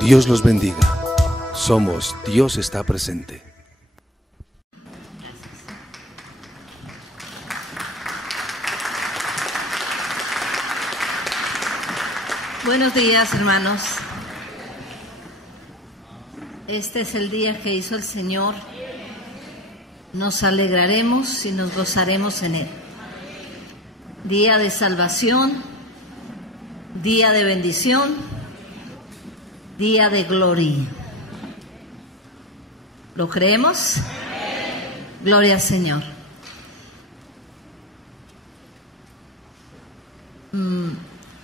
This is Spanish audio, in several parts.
Dios los bendiga. Somos Dios está presente. Buenos días, hermanos. Este es el día que hizo el Señor. Nos alegraremos y nos gozaremos en Él. Día de salvación, día de bendición, día de gloria. ¿Lo creemos? Gloria al Señor.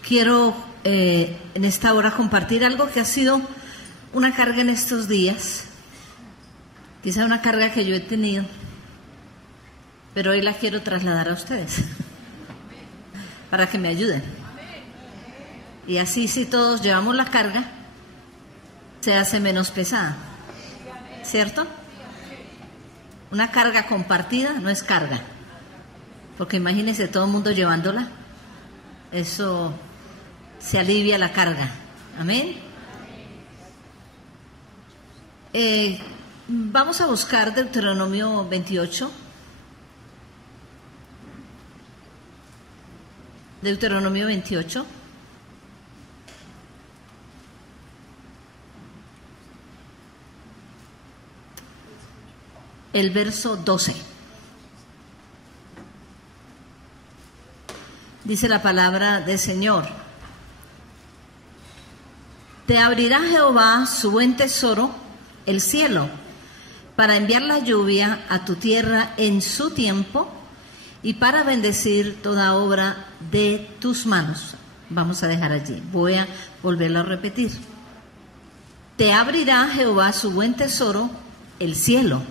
Quiero en esta hora compartir algo que ha sido una carga en estos días, quizá una carga que yo he tenido, pero hoy la quiero trasladar a ustedes para que me ayuden. Y así, si todos llevamos la carga, se hace menos pesada, ¿cierto? Una carga compartida no es carga, porque imagínense todo el mundo llevándola, eso se alivia la carga. Amén. Vamos a buscar Deuteronomio 28. Deuteronomio 28. El verso 12. Dice la palabra del Señor: te abrirá Jehová su buen tesoro, el cielo, para enviar la lluvia a tu tierra en su tiempo y para bendecir toda obra de tus manos. Vamos a dejar allí. Voy a volverlo a repetir. Te abrirá Jehová su buen tesoro, el cielo,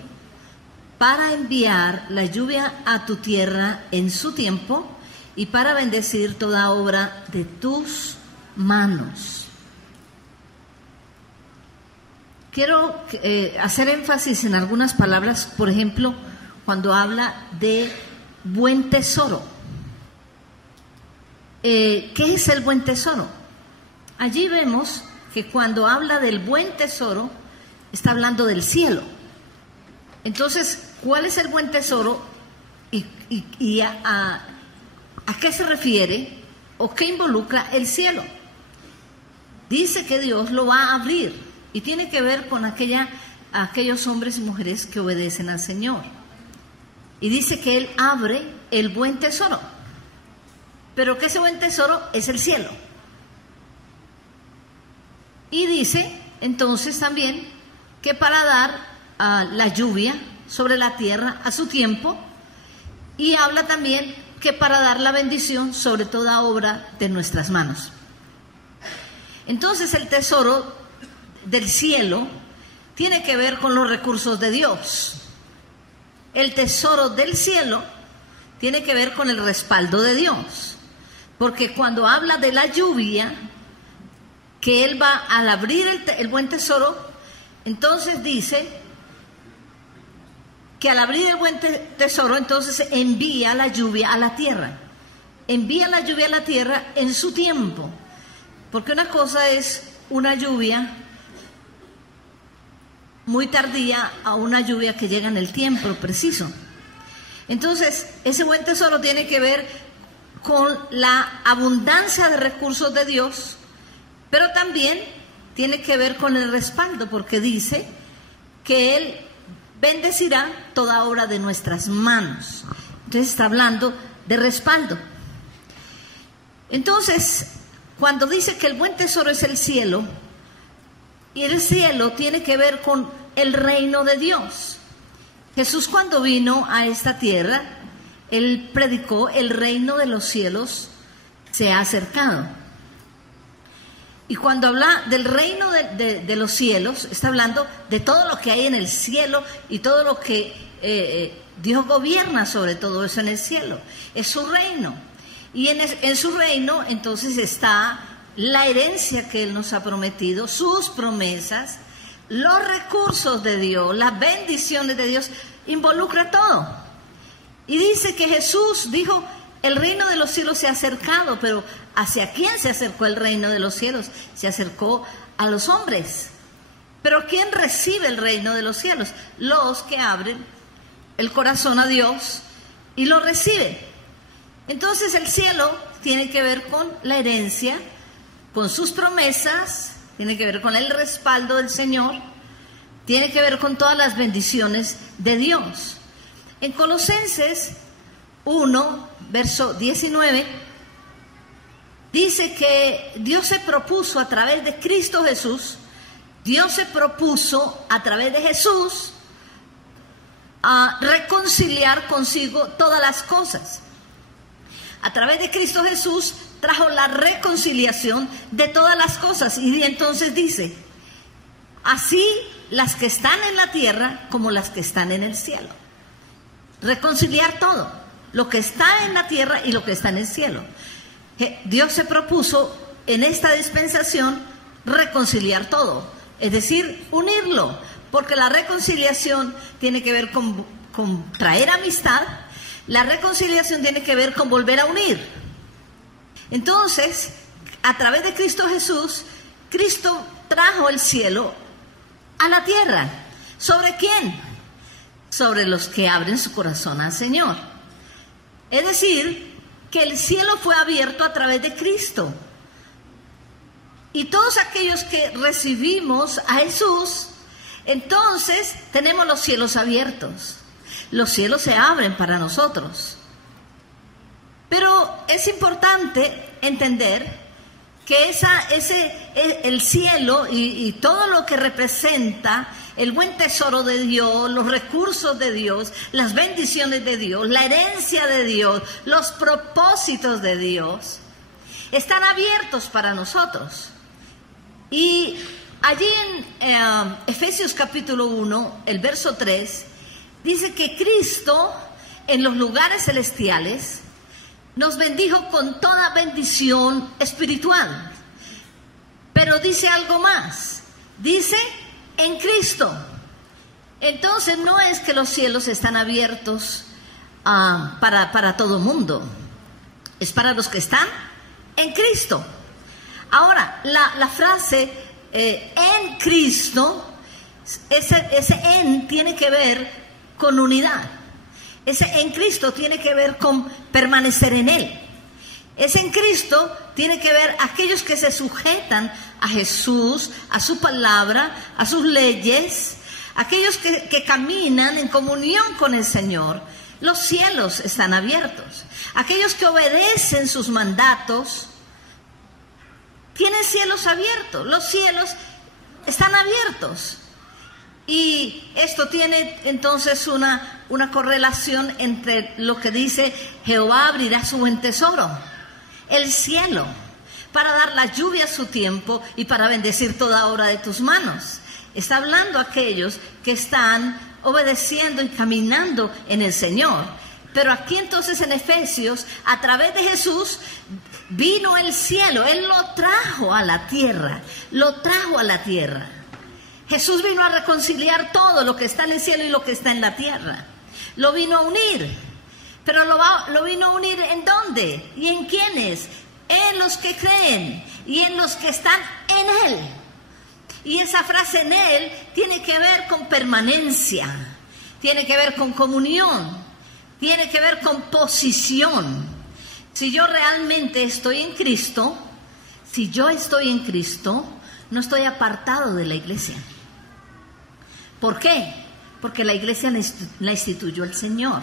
para enviar la lluvia a tu tierra en su tiempo y para bendecir toda obra de tus manos. Quiero hacer énfasis en algunas palabras, por ejemplo, cuando habla de buen tesoro. ¿Qué es el buen tesoro? Allí vemos que cuando habla del buen tesoro, está hablando del cielo. Entonces, ¿cuál es el buen tesoro y a qué se refiere o qué involucra el cielo? Dice que Dios lo va a abrir. Y tiene que ver con aquellos hombres y mujeres que obedecen al Señor. Y dice que Él abre el buen tesoro. Pero que ese buen tesoro es el cielo. Y dice entonces también que para dar la lluvia sobre la tierra a su tiempo. Y habla también que para dar la bendición sobre toda obra de nuestras manos. Entonces el tesoro del cielo tiene que ver con los recursos de Dios. El tesoro del cielo tiene que ver con el respaldo de Dios, porque cuando habla de la lluvia, que Él va al abrir el buen tesoro, entonces dice que al abrir el buen tesoro, entonces envía la lluvia a la tierra. Envía la lluvia a la tierra en su tiempo, porque una cosa es una lluvia muy tardía a una lluvia que llega en el tiempo preciso. Entonces, ese buen tesoro tiene que ver con la abundancia de recursos de Dios, pero también tiene que ver con el respaldo, porque dice que Él bendecirá toda obra de nuestras manos. Entonces está hablando de respaldo. Entonces, cuando dice que el buen tesoro es el cielo, y el cielo tiene que ver con el reino de Dios. Jesús, cuando vino a esta tierra, Él predicó: el reino de los cielos se ha acercado. Y cuando habla del reino de los cielos, está hablando de todo lo que hay en el cielo y todo lo que Dios gobierna sobre todo eso en el cielo. Es su reino. Y en su reino entonces está la herencia que Él nos ha prometido, sus promesas, los recursos de Dios, las bendiciones de Dios, involucra todo. Y dice que Jesús dijo el reino de los cielos se ha acercado, pero ¿hacia quién se acercó el reino de los cielos? Se acercó a los hombres. Pero ¿quién recibe el reino de los cielos? Los que abren el corazón a Dios y lo reciben. Entonces el cielo tiene que ver con la herencia, con sus promesas, tiene que ver con el respaldo del Señor, tiene que ver con todas las bendiciones de Dios. En Colosenses 1, verso 19, dice que Dios se propuso a través de Cristo Jesús, Dios se propuso a través de Jesús a reconciliar consigo todas las cosas. A través de Cristo Jesús trajo la reconciliación de todas las cosas. Y entonces dice, así las que están en la tierra como las que están en el cielo. Reconciliar todo, lo que está en la tierra y lo que está en el cielo. Dios se propuso en esta dispensación reconciliar todo, es decir, unirlo, porque la reconciliación tiene que ver con traer amistad, la reconciliación tiene que ver con volver a unir. Entonces, a través de Cristo Jesús, Cristo trajo el cielo a la tierra. ¿Sobre quién? Sobre los que abren su corazón al Señor. Es decir, que el cielo fue abierto a través de Cristo. Y todos aquellos que recibimos a Jesús, entonces tenemos los cielos abiertos. Los cielos se abren para nosotros. Pero es importante entender que el cielo y todo lo que representa el buen tesoro de Dios, los recursos de Dios, las bendiciones de Dios, la herencia de Dios, los propósitos de Dios, están abiertos para nosotros. Y allí en Efesios capítulo 1, el verso 3, dice que Cristo en los lugares celestiales nos bendijo con toda bendición espiritual. Pero dice algo más, dice en Cristo. Entonces no es que los cielos están abiertos para todo mundo, es para los que están en Cristo. Ahora, la frase en Cristo, ese en tiene que ver con unidad. Ese en Cristo tiene que ver con permanecer en Él. Ese en Cristo tiene que ver aquellos que se sujetan a Jesús, a su palabra, a sus leyes, aquellos que caminan en comunión con el Señor. Los cielos están abiertos. Aquellos que obedecen sus mandatos tienen cielos abiertos. Los cielos están abiertos. Y esto tiene entonces una correlación entre lo que dice Jehová abrirá su buen tesoro, el cielo, para dar la lluvia a su tiempo y para bendecir toda obra de tus manos. Está hablando a aquellos que están obedeciendo y caminando en el Señor. Pero aquí entonces en Efesios, a través de Jesús, vino el cielo. Él lo trajo a la tierra, lo trajo a la tierra. Jesús vino a reconciliar todo lo que está en el cielo y lo que está en la tierra. Lo vino a unir. Pero lo vino a unir ¿en dónde? ¿Y en quiénes? En los que creen y en los que están en Él. Y esa frase en Él tiene que ver con permanencia, tiene que ver con comunión, tiene que ver con posición. Si yo realmente estoy en Cristo, si yo estoy en Cristo, no estoy apartado de la iglesia. ¿Por qué? Porque la iglesia la instituyó el Señor.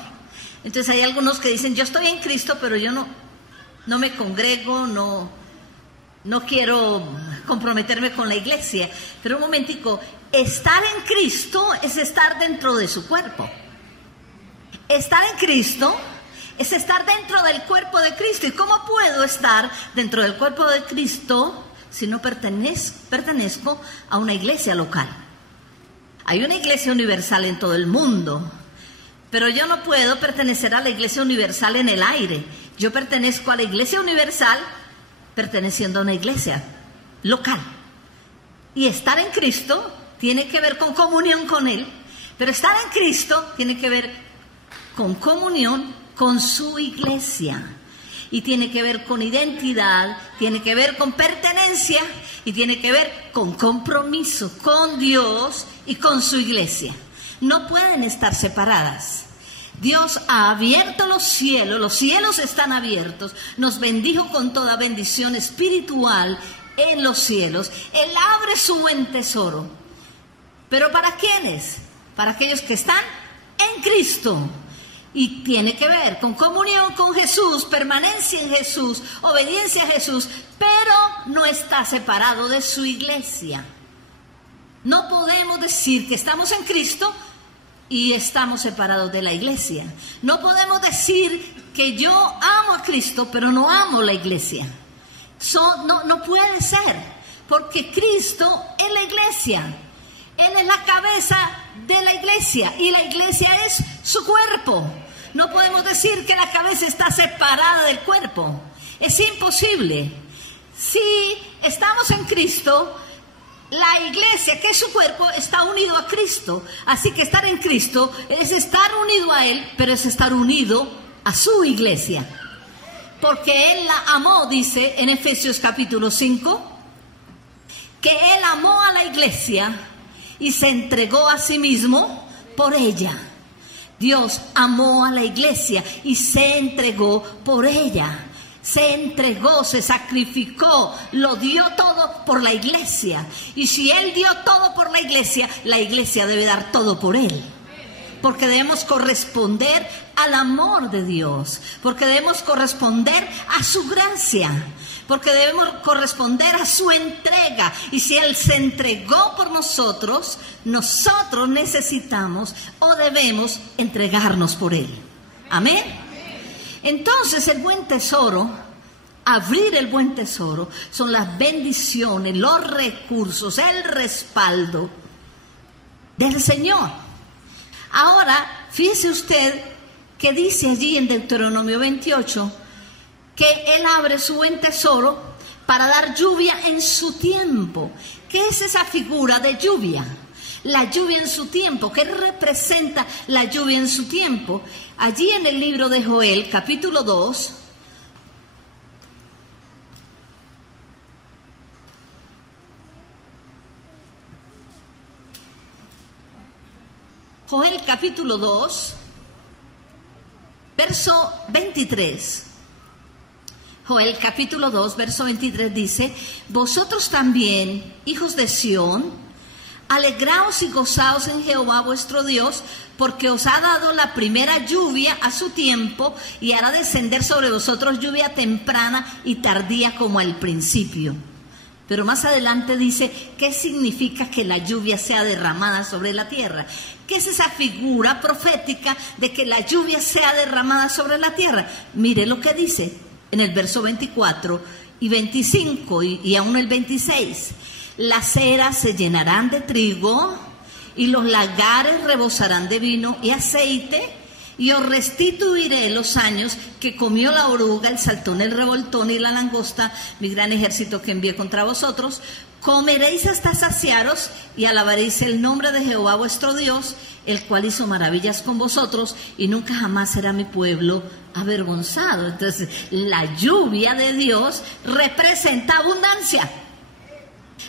Entonces hay algunos que dicen, yo estoy en Cristo, pero yo no me congrego, no quiero comprometerme con la iglesia. Pero un momentico, estar en Cristo es estar dentro de su cuerpo. Estar en Cristo es estar dentro del cuerpo de Cristo. ¿Y cómo puedo estar dentro del cuerpo de Cristo si no pertenezco a una iglesia local? Hay una iglesia universal en todo el mundo, pero yo no puedo pertenecer a la iglesia universal en el aire. Yo pertenezco a la iglesia universal perteneciendo a una iglesia local. Y estar en Cristo tiene que ver con comunión con Él, pero estar en Cristo tiene que ver con comunión con su iglesia, y tiene que ver con identidad, tiene que ver con pertenencia y tiene que ver con compromiso con Dios y con su iglesia. No pueden estar separadas. Dios ha abierto los cielos están abiertos, nos bendijo con toda bendición espiritual en los cielos. Él abre su buen tesoro. ¿Pero para quiénes? Para aquellos que están en Cristo. Y tiene que ver con comunión con Jesús, permanencia en Jesús, obediencia a Jesús, pero no está separado de su iglesia. No podemos decir que estamos en Cristo y estamos separados de la iglesia. No podemos decir que yo amo a Cristo, pero no amo la iglesia. No puede ser, porque Cristo es la iglesia. Él es la cabeza de la iglesia y la iglesia es su cuerpo. No podemos decir que la cabeza está separada del cuerpo. Es imposible. Si estamos en Cristo, la iglesia, que es su cuerpo, está unido a Cristo. Así que estar en Cristo es estar unido a Él, pero es estar unido a su iglesia. Porque Él la amó, dice en Efesios capítulo 5, que Él amó a la iglesia y se entregó a sí mismo por ella. Dios amó a la iglesia y se entregó por ella. Se entregó, se sacrificó, lo dio todo por la iglesia. Y si Él dio todo por la iglesia debe dar todo por Él. Porque debemos corresponder al amor de Dios, porque debemos corresponder a su gracia, porque debemos corresponder a su entrega. Y si Él se entregó por nosotros, nosotros necesitamos o debemos entregarnos por Él. Amén. Entonces el buen tesoro, abrir el buen tesoro, son las bendiciones, los recursos, el respaldo del Señor. Ahora, fíjese usted que dice allí en Deuteronomio 28 que Él abre su buen tesoro para dar lluvia en su tiempo. ¿Qué es esa figura de lluvia? La lluvia en su tiempo. ¿Qué representa la lluvia en su tiempo? Allí en el libro de Joel, capítulo 2, Joel capítulo 2, verso 23. Joel capítulo 2, verso 23 dice: vosotros también, hijos de Sión, alegraos y gozaos en Jehová vuestro Dios, porque os ha dado la primera lluvia a su tiempo, y hará descender sobre vosotros lluvia temprana y tardía como al principio. Pero más adelante dice, ¿qué significa que la lluvia sea derramada sobre la tierra? ¿Qué es esa figura profética de que la lluvia sea derramada sobre la tierra? Mire lo que dice en el verso 24 y 25 y aún el 26. Las eras se llenarán de trigo y los lagares rebosarán de vino y aceite, y os restituiré los años que comió la oruga, el saltón, el revoltón y la langosta, mi gran ejército que envié contra vosotros. Comeréis hasta saciaros y alabaréis el nombre de Jehová vuestro Dios, el cual hizo maravillas con vosotros, y nunca jamás será mi pueblo avergonzado. Entonces, la lluvia de Dios representa abundancia.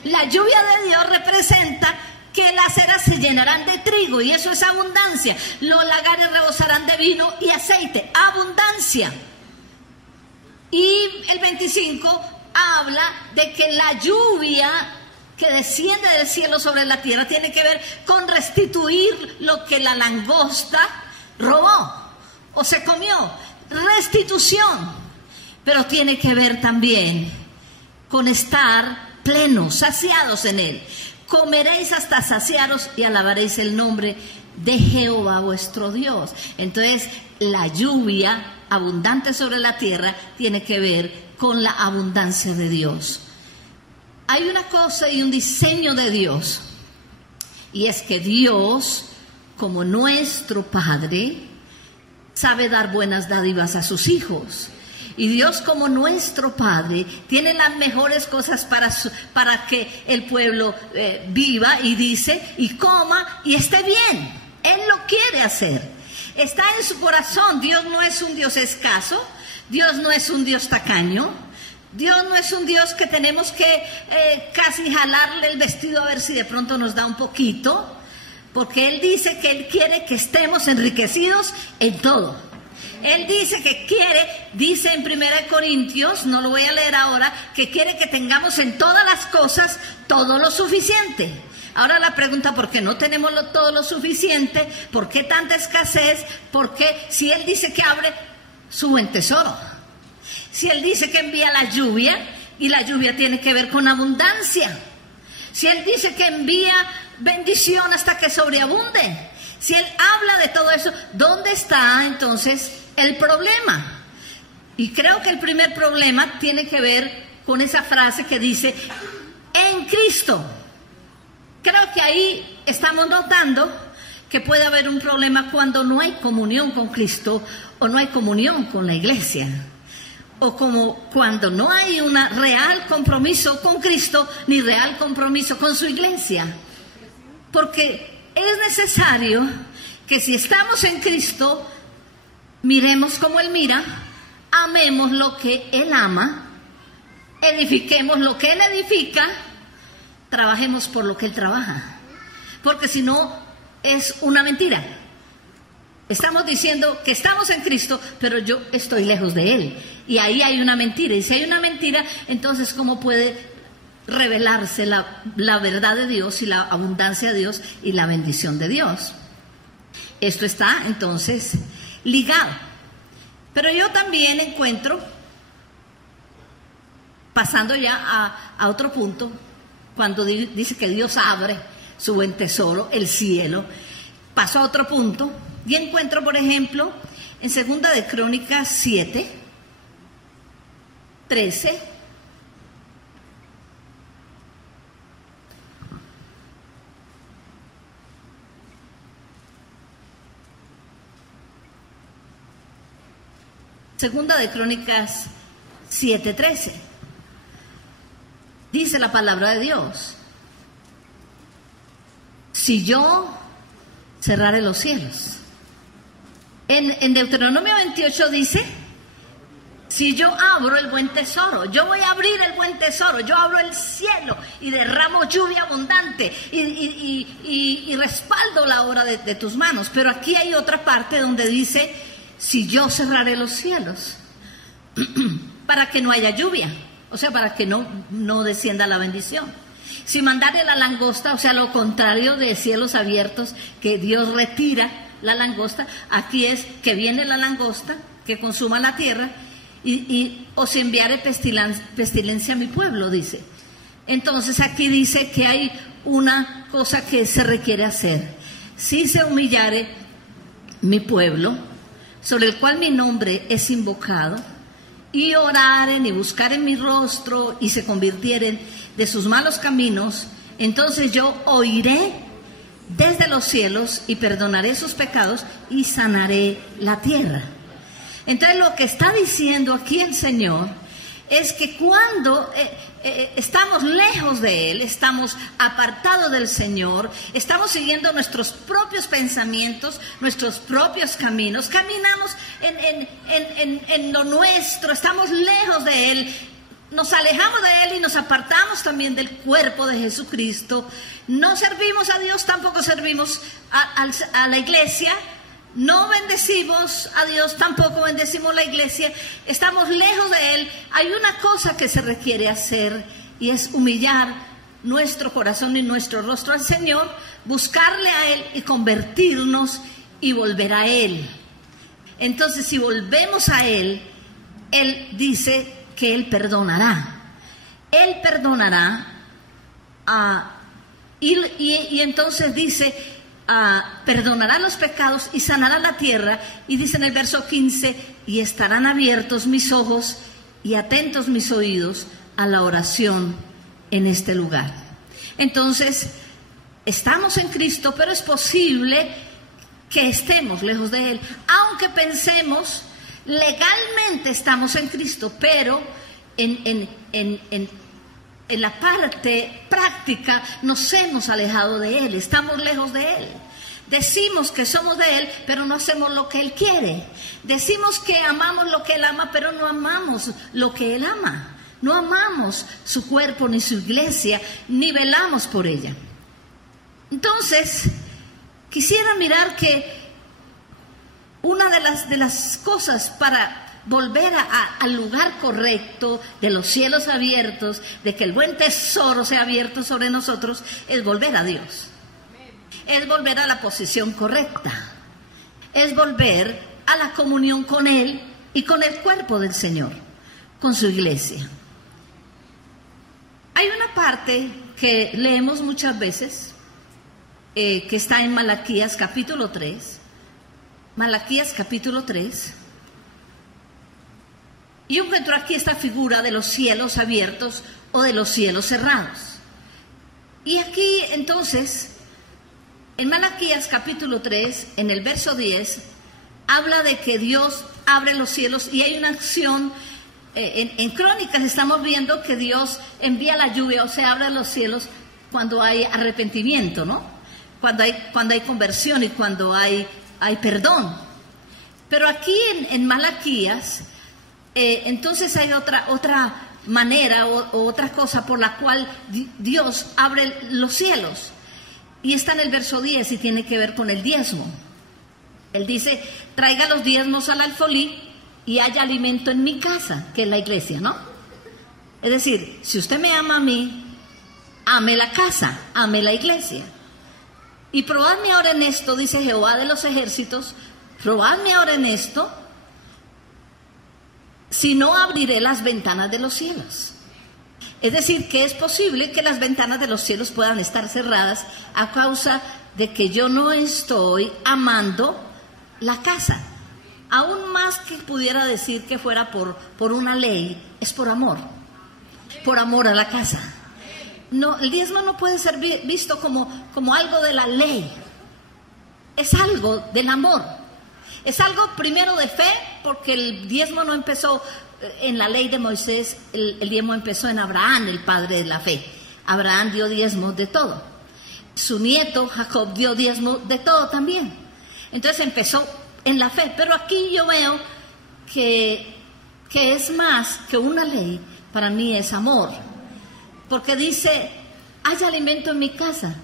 La lluvia de Dios representa que las eras se llenarán de trigo, y eso es abundancia. Los lagares rebosarán de vino y aceite, abundancia. Y el 25 habla de que la lluvia que desciende del cielo sobre la tierra tiene que ver con restituir lo que la langosta robó o se comió. Restitución. Pero tiene que ver también con estar plenos, saciados en Él. Comeréis hasta saciaros y alabaréis el nombre de Jehová vuestro Dios. Entonces, la lluvia abundante sobre la tierra tiene que ver con la abundancia de Dios. Hay una cosa y un diseño de Dios, y es que Dios, como nuestro Padre, sabe dar buenas dádivas a sus hijos. Y Dios, como nuestro Padre, tiene las mejores cosas para que el pueblo viva, y dice, y coma, y esté bien. Él lo quiere hacer. Está en su corazón. Dios no es un Dios escaso. Dios no es un Dios tacaño. Dios no es un Dios que tenemos que casi jalarle el vestido a ver si de pronto nos da un poquito, porque Él dice que Él quiere que estemos enriquecidos en todo. Él dice que quiere, dice en 1 Corintios, no lo voy a leer ahora, que quiere que tengamos en todas las cosas todo lo suficiente. Ahora la pregunta, ¿por qué no tenemos todo lo suficiente? ¿Por qué tanta escasez? ¿Por qué si Él dice que abre su buen tesoro? Si Él dice que envía la lluvia, y la lluvia tiene que ver con abundancia. Si Él dice que envía bendición hasta que sobreabunde. Si Él habla de todo eso, ¿dónde está entonces el problema? Y creo que el primer problema tiene que ver con esa frase que dice, en Cristo. Creo que ahí estamos notando que puede haber un problema cuando no hay comunión con Cristo o no hay comunión con la iglesia. O como cuando no hay un real compromiso con Cristo ni real compromiso con su iglesia. Porque es necesario que si estamos en Cristo, miremos como Él mira, amemos lo que Él ama, edifiquemos lo que Él edifica, trabajemos por lo que Él trabaja. Porque si no, es una mentira. Estamos diciendo que estamos en Cristo, pero yo estoy lejos de Él. Y ahí hay una mentira. Y si hay una mentira, entonces ¿cómo puede revelarse la verdad de Dios y la abundancia de Dios y la bendición de Dios? Esto está entonces ligado. Pero yo también encuentro, pasando ya a otro punto, cuando dice que Dios abre su buen tesoro, el cielo, paso a otro punto y encuentro, por ejemplo, en 2 de Crónicas 7, 13, Segunda de Crónicas 7:13. Dice la palabra de Dios: si yo cerraré los cielos. En Deuteronomio 28 dice: si yo abro el buen tesoro, yo voy a abrir el buen tesoro, yo abro el cielo y derramo lluvia abundante y respaldo la obra de tus manos. Pero aquí hay otra parte donde dice: si yo cerraré los cielos para que no haya lluvia, o sea, para que no descienda la bendición. Si mandare la langosta, o sea, lo contrario de cielos abiertos, que Dios retira la langosta, aquí es que viene la langosta, que consuma la tierra, y os enviaré pestilencia a mi pueblo, dice. Entonces aquí dice que hay una cosa que se requiere hacer. Si se humillare mi pueblo, sobre el cual mi nombre es invocado, y oraren y buscaren mi rostro y se convirtieren de sus malos caminos, entonces yo oiré desde los cielos y perdonaré sus pecados y sanaré la tierra. Entonces lo que está diciendo aquí el Señor es que cuando estamos lejos de Él, estamos apartados del Señor, estamos siguiendo nuestros propios pensamientos, nuestros propios caminos, caminamos en lo nuestro, estamos lejos de Él, nos alejamos de Él y nos apartamos también del cuerpo de Jesucristo. No servimos a Dios, tampoco servimos a la iglesia. No bendecimos a Dios, tampoco bendecimos la iglesia, estamos lejos de Él. Hay una cosa que se requiere hacer y es humillar nuestro corazón y nuestro rostro al Señor, buscarle a Él y convertirnos y volver a Él. Entonces, si volvemos a Él, Él dice que Él perdonará. Él perdonará y entonces dice: perdonará los pecados y sanará la tierra. Y dice en el verso 15: y estarán abiertos mis ojos y atentos mis oídos a la oración en este lugar. Entonces, estamos en Cristo, pero es posible que estemos lejos de Él, aunque pensemos legalmente estamos en Cristo, pero en la parte práctica nos hemos alejado de Él, estamos lejos de Él. Decimos que somos de Él, pero no hacemos lo que Él quiere. Decimos que amamos lo que Él ama, pero no amamos lo que Él ama. No amamos su cuerpo ni su iglesia, ni velamos por ella. Entonces, quisiera mirar que una de las cosas para volver al lugar correcto de los cielos abiertos, de que el buen tesoro sea abierto sobre nosotros, es volver a Dios. Es volver a la posición correcta, es volver a la comunión con Él y con el cuerpo del Señor, con su iglesia. Hay una parte que leemos muchas veces, que está en Malaquías capítulo 3, Malaquías capítulo 3, y yo encuentro aquí esta figura de los cielos abiertos o de los cielos cerrados. Y aquí entonces, en Malaquías capítulo 3, en el verso 10, habla de que Dios abre los cielos y hay una acción, en Crónicas estamos viendo que Dios envía la lluvia, o sea, abre los cielos cuando hay arrepentimiento, ¿no? Cuando hay conversión y cuando hay perdón. Pero aquí en Malaquías, entonces hay otra manera o otra cosa por la cual Dios abre los cielos. Y está en el verso 10 y tiene que ver con el diezmo. Él dice, traiga los diezmos al alfolí y haya alimento en mi casa, que es la iglesia, ¿no? Es decir, si usted me ama a mí, ame la casa, ame la iglesia. Y probadme ahora en esto, dice Jehová de los ejércitos, probadme ahora en esto, si no abriré las ventanas de los cielos. Es decir, que es posible que las ventanas de los cielos puedan estar cerradas a causa de que yo no estoy amando la casa. Aún más que pudiera decir que fuera por una ley, es por amor a la casa. No, el diezmo no puede ser visto como algo de la ley, es algo del amor. Es algo primero de fe, porque el diezmo no empezó en la ley de Moisés, el diezmo empezó en Abraham, el padre de la fe. Abraham dio diezmo de todo. Su nieto Jacob dio diezmo de todo también. Entonces empezó en la fe. Pero aquí yo veo que es más que una ley, para mí es amor. Porque dice, hay alimento en mi casa.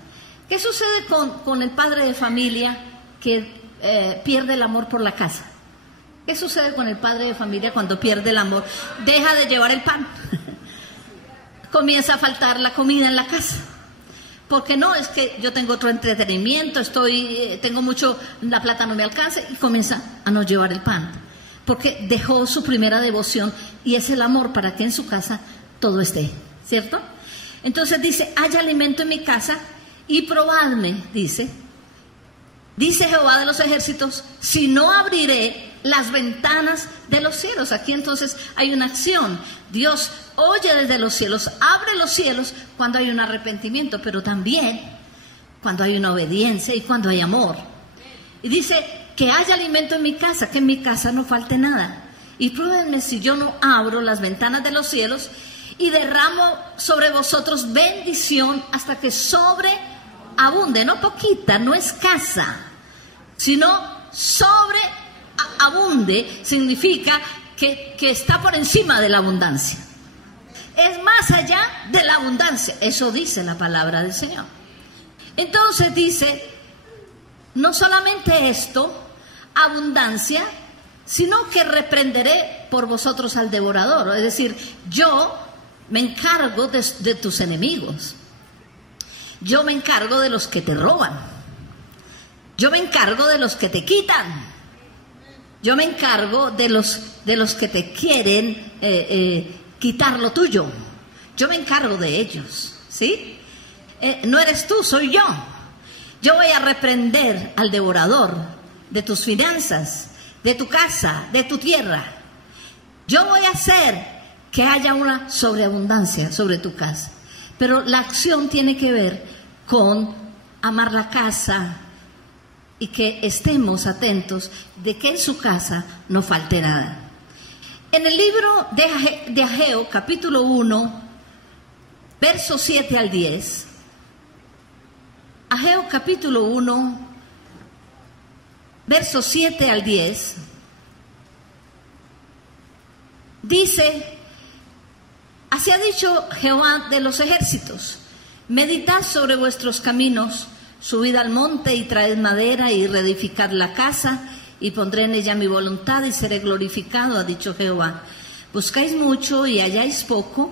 ¿Qué sucede con el padre de familia que pierde el amor por la casa? ¿Qué sucede con el padre de familia cuando pierde el amor? Deja de llevar el pan. Comienza a faltar la comida en la casa. Porque no, es que yo tengo otro entretenimiento, tengo mucho, la plata no me alcanza, y comienza a no llevar el pan. Porque dejó su primera devoción y es el amor para que en su casa todo esté, ¿cierto? Entonces dice, hay alimento en mi casa y probadme, dice Jehová de los ejércitos, si no abriré las ventanas de los cielos. Aquí entonces hay una acción. Dios oye desde los cielos, abre los cielos cuando hay un arrepentimiento, pero también cuando hay una obediencia y cuando hay amor. Y dice que haya alimento en mi casa, que en mi casa no falte nada. Y pruébenme si yo no abro las ventanas de los cielos y derramo sobre vosotros bendición hasta que sobreabunde, no poquita, no escasa, sino sobreabunde. Significa que está por encima de la abundancia, es más allá de la abundancia. Eso dice la palabra del Señor. Entonces dice, no solamente esto, abundancia, sino que reprenderé por vosotros al devorador. Es decir, yo me encargo de tus enemigos, yo me encargo de los que te roban, yo me encargo de los que te quitan, yo me encargo de los que te quieren quitar lo tuyo. Yo me encargo de ellos, ¿sí? No eres tú, soy yo. Yo voy a reprender al devorador de tus finanzas, de tu casa, de tu tierra. Yo voy a hacer que haya una sobreabundancia sobre tu casa. Pero la acción tiene que ver con amar la casa y que estemos atentos de que en su casa no falte nada. En el libro de Ageo, capítulo 1, versos 7 al 10, Ageo capítulo 1, versos 7 al 10, dice: así ha dicho Jehová de los ejércitos, meditad sobre vuestros caminos, subid al monte y traed madera y reedificad la casa, y pondré en ella mi voluntad y seré glorificado, ha dicho Jehová. Buscáis mucho y halláis poco,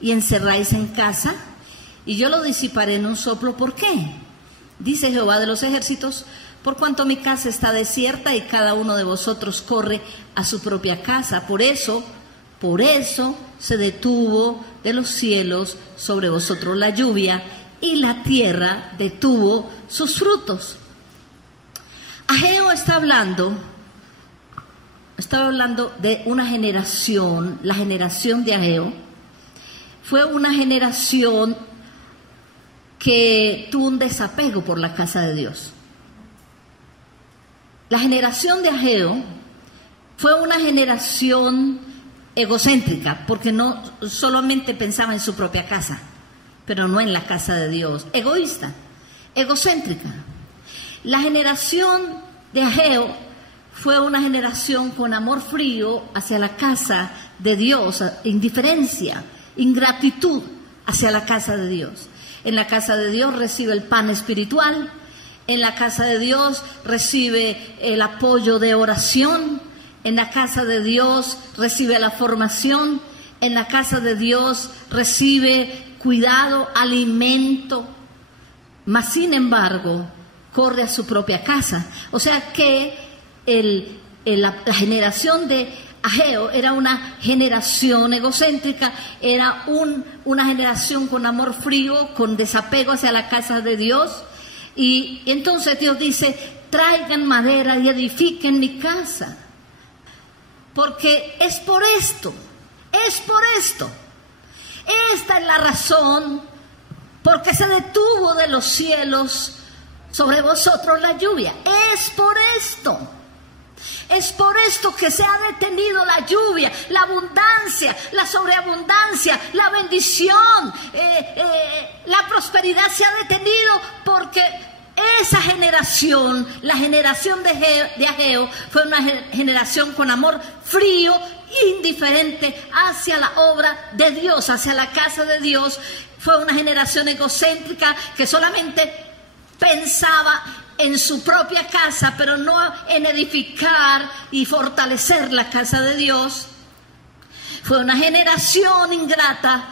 y encerráis en casa, y yo lo disiparé en un soplo. ¿Por qué? Dice Jehová de los ejércitos: por cuanto mi casa está desierta y cada uno de vosotros corre a su propia casa. Por eso se detuvo de los cielos sobre vosotros la lluvia, y la tierra detuvo sus frutos. Ageo está hablando de una generación. La generación de Ageo fue una generación que tuvo un desapego por la casa de Dios. La generación de Ageo fue una generación egocéntrica, porque no solamente pensaba en su propia casa, pero no en la casa de Dios. Egoísta, egocéntrica. La generación de Ageo fue una generación con amor frío hacia la casa de Dios, indiferencia, ingratitud hacia la casa de Dios. En la casa de Dios recibe el pan espiritual, en la casa de Dios recibe el apoyo de oración, en la casa de Dios recibe la formación, en la casa de Dios recibe cuidado, alimento, mas sin embargo corre a su propia casa. O sea que la generación de Ageo era una generación egocéntrica, era una generación con amor frío, con desapego hacia la casa de Dios. Y entonces Dios dice: traigan madera y edifiquen mi casa, porque es por esto, esta es la razón porque se detuvo de los cielos sobre vosotros la lluvia. Es por esto que se ha detenido la lluvia, la abundancia, la sobreabundancia, la bendición, la prosperidad se ha detenido, porque esa generación, la generación de Ageo, fue una generación con amor frío, indiferente hacia la obra de Dios, hacia la casa de Dios. Fue una generación egocéntrica que solamente pensaba en su propia casa, pero no en edificar y fortalecer la casa de Dios. Fue una generación ingrata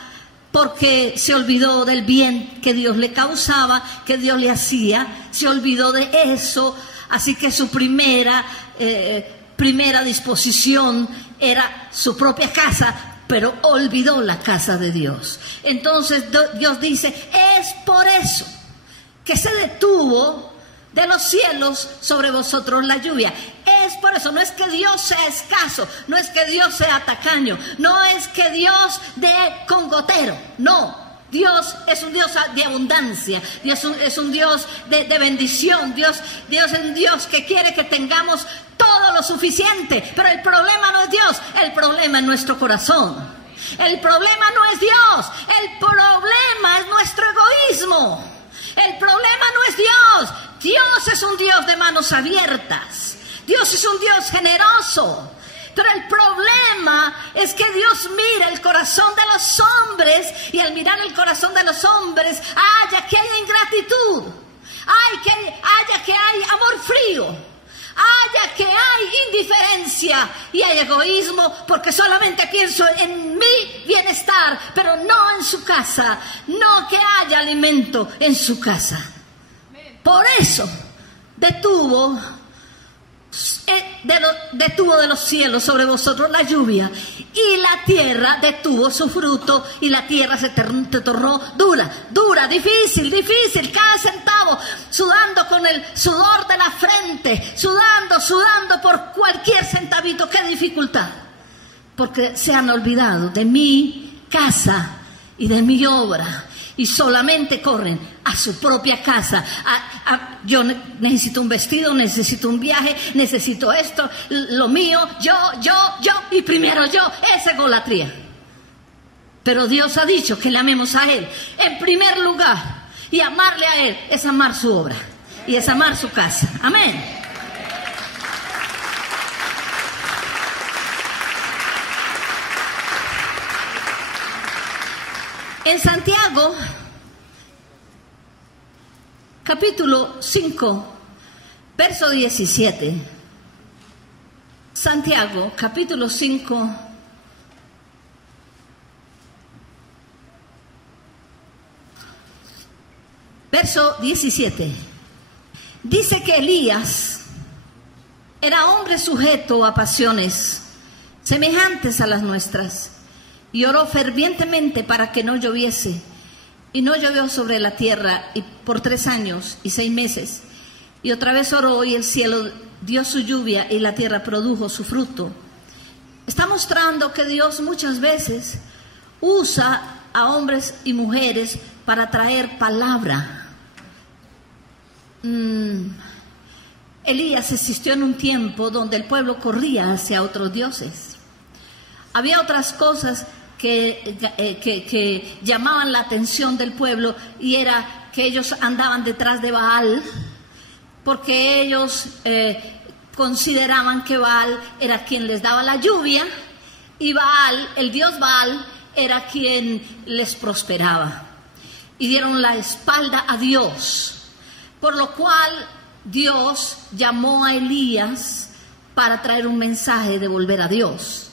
porque se olvidó del bien que Dios le causaba, que Dios le hacía, se olvidó de eso. Así que su primera disposición era su propia casa, pero olvidó la casa de Dios. Entonces Dios dice: es por eso que se detuvo de los cielos sobre vosotros la lluvia. Es por eso. No es que Dios sea escaso, no es que Dios sea tacaño, no es que Dios dé con gotero, no. Dios es un Dios de abundancia, Dios es un Dios de bendición, Dios es un Dios que quiere que tengamos todo lo suficiente. Pero el problema no es Dios, el problema es nuestro corazón. El problema no es Dios, el problema es nuestro egoísmo. El problema no es Dios. Dios es un Dios de manos abiertas. Dios es un Dios generoso. Pero el problema es que Dios mira el corazón de los hombres, y al mirar el corazón de los hombres halla que hay ingratitud, halla que hay amor frío, halla que hay indiferencia y hay egoísmo, porque solamente pienso en mi bienestar, pero no en su casa, no que haya alimento en su casa. Por eso detuvo de los cielos sobre vosotros la lluvia, y la tierra detuvo su fruto, y la tierra se tornó dura, difícil, cada centavo, sudando con el sudor de la frente, sudando por cualquier centavito. ¡Qué dificultad! Porque se han olvidado de mi casa y de mi obra, y solamente corren a su propia casa. Yo necesito un vestido, necesito un viaje, necesito esto, lo mío, yo, y primero yo. Es egolatría. Pero Dios ha dicho que le amemos a Él en primer lugar, y amarle a Él es amar su obra y es amar su casa. Amén. En Santiago, capítulo 5, verso 17. Santiago, capítulo 5, verso 17. Dice que Elías era hombre sujeto a pasiones semejantes a las nuestras, y oró fervientemente para que no lloviese, y no llovió sobre la tierra por 3 años y 6 meses. Y otra vez oró, y el cielo dio su lluvia, y la tierra produjo su fruto. Está mostrando que Dios muchas veces usa a hombres y mujeres para traer palabra. Elías existió en un tiempo donde el pueblo corría hacia otros dioses. Había otras cosas que llamaban la atención del pueblo, y era que ellos andaban detrás de Baal, porque ellos consideraban que Baal era quien les daba la lluvia, y Baal, el dios Baal, era quien les prosperaba. Y dieron la espalda a Dios, por lo cual Dios llamó a Elías para traer un mensaje de volver a Dios.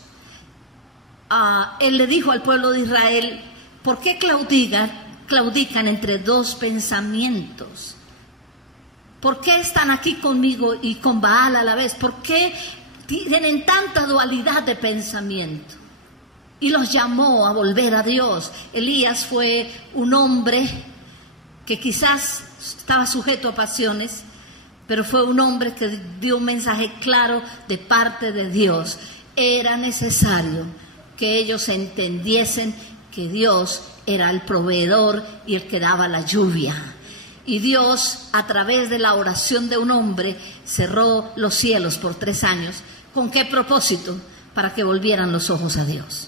Él le dijo al pueblo de Israel: ¿por qué claudican entre 2 pensamientos? ¿Por qué están aquí conmigo y con Baal a la vez? ¿Por qué tienen tanta dualidad de pensamiento? Y los llamó a volver a Dios. Elías fue un hombre que quizás estaba sujeto a pasiones, pero fue un hombre que dio un mensaje claro de parte de Dios. Era necesario que ellos entendiesen que Dios era el proveedor y el que daba la lluvia. Y Dios, a través de la oración de un hombre, cerró los cielos por 3 años. ¿Con qué propósito? Para que volvieran los ojos a Dios.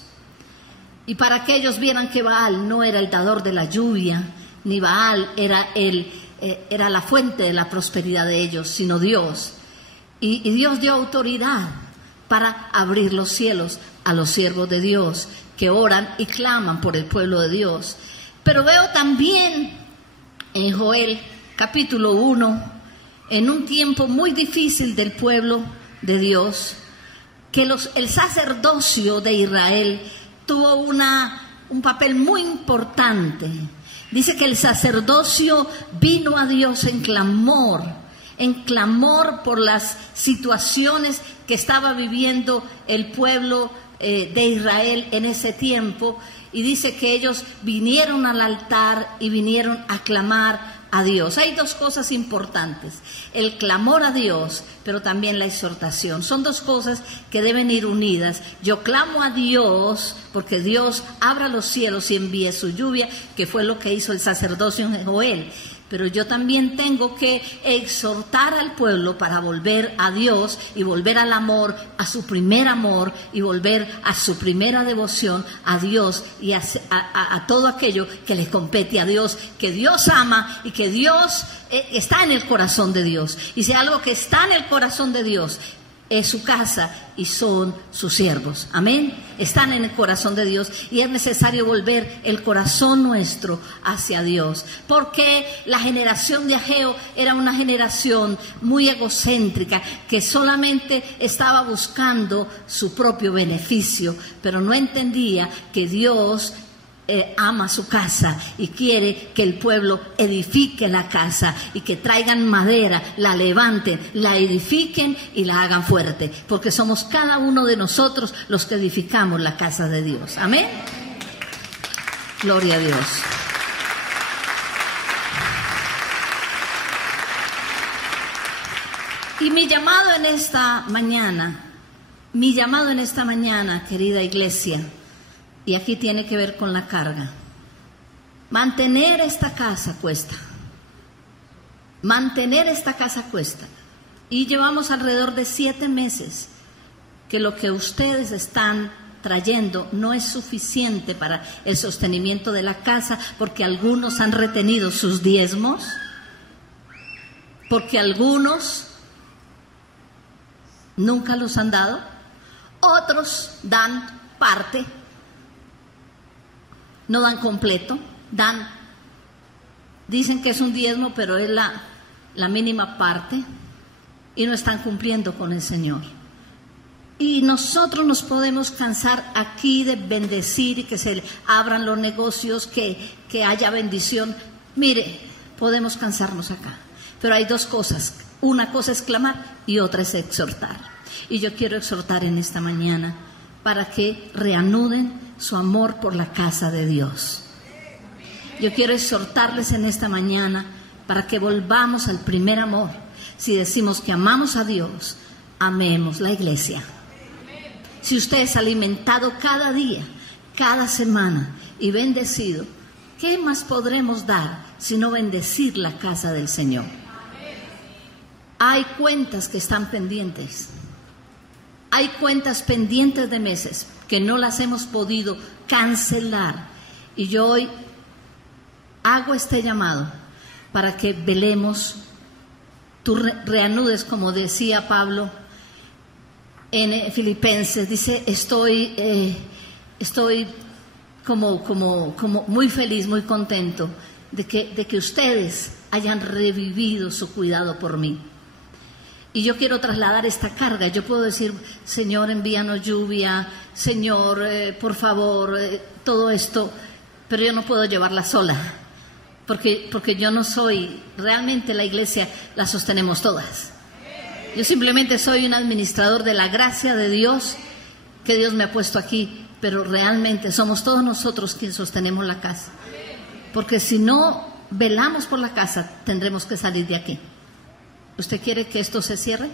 Y para que ellos vieran que Baal no era el dador de la lluvia, ni Baal era la fuente de la prosperidad de ellos, sino Dios. Y Dios dio autoridad para abrir los cielos a los siervos de Dios que oran y claman por el pueblo de Dios. Pero veo también en Joel capítulo 1, en un tiempo muy difícil del pueblo de Dios, que el sacerdocio de Israel tuvo un papel muy importante. Dice que el sacerdocio vino a Dios en clamor por las situaciones que estaba viviendo el pueblo de Israel en ese tiempo, y dice que ellos vinieron al altar y vinieron a clamar a Dios. Hay 2 cosas importantes: el clamor a Dios, pero también la exhortación. Son 2 cosas que deben ir unidas. Yo clamo a Dios porque Dios abra los cielos y envíe su lluvia, que fue lo que hizo el sacerdocio en Joel. Pero yo también tengo que exhortar al pueblo para volver a Dios y volver al amor, a su primer amor, y volver a su primera devoción a Dios y a todo aquello que le compete a Dios, que Dios ama y que Dios está en el corazón de Dios. Y si algo que está en el corazón de Dios es su casa y son sus siervos. Amén. Están en el corazón de Dios, y es necesario volver el corazón nuestro hacia Dios, porque la generación de Ageo era una generación muy egocéntrica que solamente estaba buscando su propio beneficio, pero no entendía que Dios ama su casa y quiere que el pueblo edifique la casa, y que traigan madera, la levanten, la edifiquen y la hagan fuerte, porque somos cada uno de nosotros los que edificamos la casa de Dios. Amén. Gloria a Dios. Y mi llamado en esta mañana, querida iglesia, y aquí tiene que ver con la carga. Mantener esta casa cuesta. Mantener esta casa cuesta. Y llevamos alrededor de 7 meses que lo que ustedes están trayendo no es suficiente para el sostenimiento de la casa, porque algunos han retenido sus diezmos, porque algunos nunca los han dado, otros dan parte. no dan completo, dicen que es un diezmo, pero es la mínima parte, y no están cumpliendo con el Señor. Y nosotros nos podemos cansar aquí de bendecir y que se abran los negocios, que haya bendición. Mire, podemos cansarnos acá, pero hay dos cosas. Una cosa es clamar y otra es exhortar. Y yo quiero exhortar en esta mañana para que reanuden su amor por la casa de Dios. Yo quiero exhortarles en esta mañana para que volvamos al primer amor. Si decimos que amamos a Dios, amemos la iglesia. Si usted es alimentado cada día, cada semana y bendecido, ¿qué más podremos dar sino bendecir la casa del Señor? Hay cuentas que están pendientes. Hay cuentas pendientes de meses que no las hemos podido cancelar. Y yo hoy hago este llamado para que velemos. Tú reanudes, como decía Pablo en Filipenses, dice, estoy como muy feliz, muy contento de que ustedes hayan revivido su cuidado por mí. Y yo quiero trasladar esta carga. Yo puedo decir, Señor, envíanos lluvia, Señor, por favor, todo esto, pero yo no puedo llevarla sola, porque yo no soy, realmente la iglesia la sostenemos todas. Yo simplemente soy un administrador de la gracia de Dios, que Dios me ha puesto aquí, pero realmente somos todos nosotros quienes sostenemos la casa. Porque si no velamos por la casa, tendremos que salir de aquí. ¿Usted quiere que esto se cierre?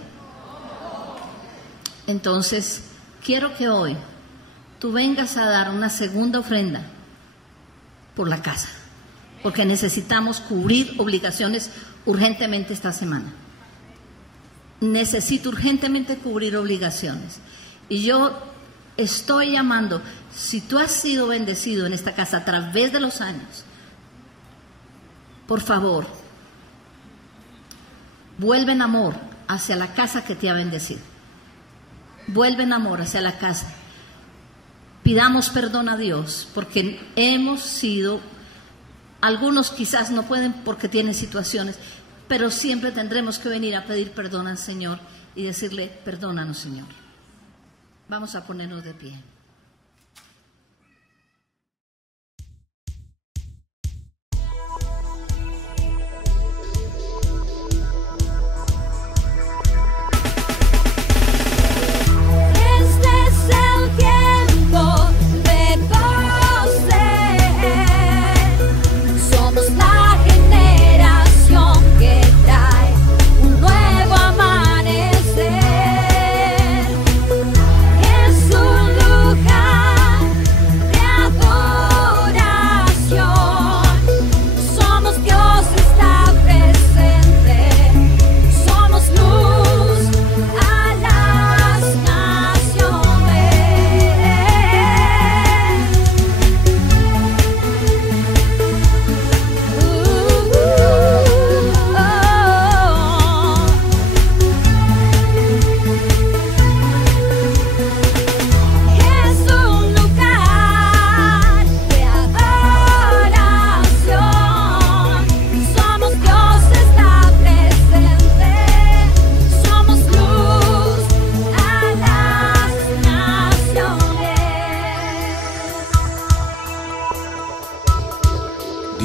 Entonces, quiero que hoy tú vengas a dar una segunda ofrenda por la casa, porque necesitamos cubrir obligaciones urgentemente esta semana. Necesito urgentemente cubrir obligaciones. Y yo estoy llamando, si tú has sido bendecido en esta casa a través de los años, por favor, vuelve en amor hacia la casa que te ha bendecido. Vuelve en amor hacia la casa. Pidamos perdón a Dios porque hemos sido, algunos quizás no pueden porque tienen situaciones, pero siempre tendremos que venir a pedir perdón al Señor y decirle, perdónanos, Señor. Vamos a ponernos de pie.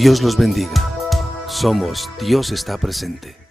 Dios los bendiga. Somos Dios está presente.